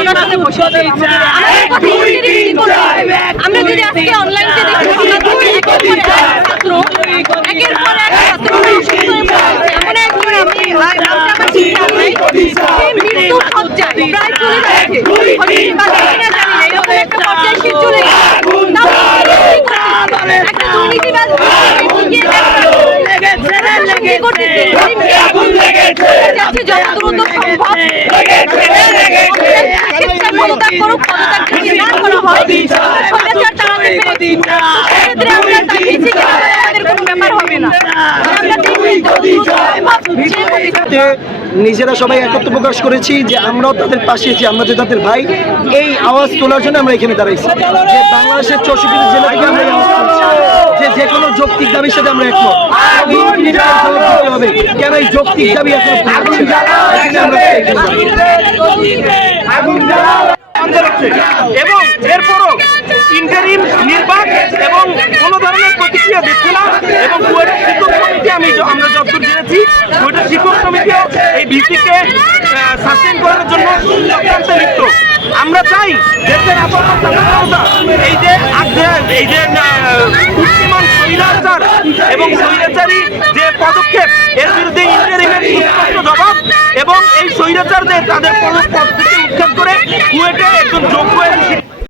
অনশনে বসেছি। আমরা যদি আজকে অনলাইনে দেখি ছাত্র একের পর এক ছাত্র এমন একজন আমি মৃত্যু সজ্জায় প্রায় চলে যাচ্ছে, এরকম একটা পর্যায়ে সে চলে গেছে। একটা দুর্নীতিবাদ যত দ্রুত সম্ভব পদত্যাগ করুক, পদত্যাগ থেকে না করা হয় স্বৈরাচার চালাতে পেরেছি। সেক্ষেত্রে আমরা তাকিয়েছি আমাদের কোনো ব্যাপার হবে না। নিজেরা সবাই একত্র প্রকাশ করেছি যে আমরাও তাদের পাশে আছি, আমরা যে তাদের ভাই, এই আওয়াজ তোলার জন্য আমরা এখানে দাঁড়াইছি। যে বাংলাদেশের 64টি জেলা থেকে আমরা এই আওয়াজ তুলছি যে যে কোনো যৌক্তিক দাবির সাথে আমরা একমত। হবে কেন এই যৌক্তিক দাবি এখন এবং এরপরও ইন্টারিম নির্বাক এবং কোনো ধরনের প্রতিক্রিয়া দিচ্ছে না। এবং কুয়েটের শিক্ষক সমিতি আমরা যতদূর জেনেছি কুয়েটের শিক্ষক সমিতিও এই ভিত্তিকে সাসপেন্ড করার জন্য চক্রান্তে লিপ্ত। আমরা চাই দেশের আপাতত এই যে উচ্চমান স্বৈরাচার এবং স্বৈরাচারী যে